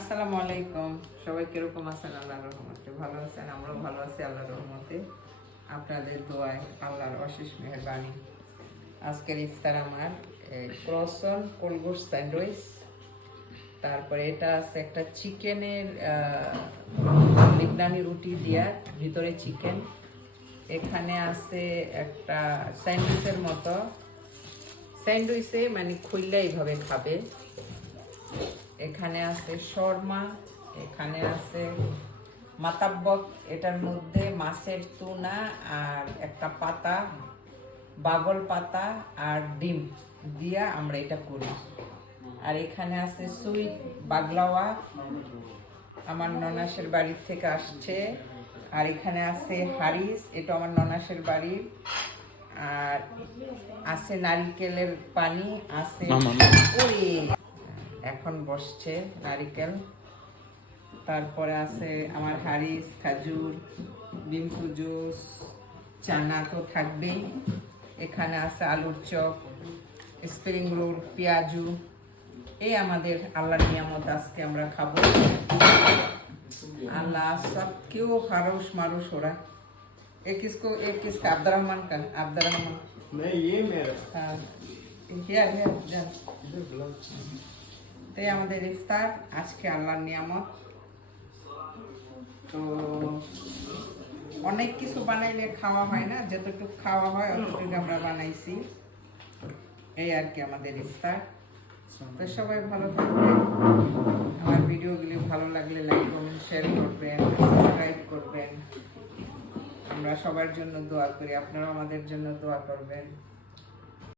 আসসালামু আলাইকুম। সবাই কিরকম আছেন? আল্লাহর রহমতে ভালো আছেন? আমরাও ভালো আছি আল্লাহর রহমতে, আপনাদের দোয়ায়, আল্লাহর অশেষ মেহেরবানি। আজকের ইফতার আমার ক্রসন কোলগোট স্যান্ডউইচ, তারপরে এটা আছে একটা চিকেনের লিবনানি রুটি দিয়া ভিতরে চিকেন, এখানে আছে একটা স্যান্ডউইচের মতো, স্যান্ডউইচে মানে খুললে এইভাবে খাবে। এখানে আছে শর্মা, এখানে আছে মাতাব্বক, এটার মধ্যে মাছের টুনা আর একটা পাতা, বাগল পাতা আর ডিম দিয়া আমরা এটা করি। আর এখানে আছে সুইট বাগলাওয়া, আমার ননাসের বাড়ির থেকে আসছে। আর এখানে আছে হারিস, এটা আমার ননাসের বাড়ির। আর আছে নারিকেলের পানি আছে, ওরে এখন বসছে নারিকেল। তারপরে আছে আমার হারিস, খাজুর, বিমকু জুস, চানা তো থাকবেই। এখানে আছে আলুর চপ, স্প্রিং রোল, পেঁয়াজু। এই আমাদের আল্লাহর নিয়ামত, আজকে আমরা খাবো। আল্লাহ সব কেউ হারুস মারুস ওরা। किसका अब्दुर्रहमान का? अब्दुर्रहमान नहीं, ये मेरा। हाँ, তাই আমাদের ইফতার আজকে আল্লাহর নিয়ামত। তো অনেক কিছু বানাইলে খাওয়া হয় না, যতটুকু খাওয়া হয় অতটুকু আমরা বানাইছি, এই আর কি আমাদের ইফতার। তো সবাই ভালো থাকবেন, আমার ভিডিওগুলি ভালো লাগলে লাইক কমেন্ট শেয়ার করবেন, সাবস্ক্রাইব করবেন। আমরা সবার জন্য দোয়া করি, আপনারাও আমাদের জন্য দোয়া করবেন।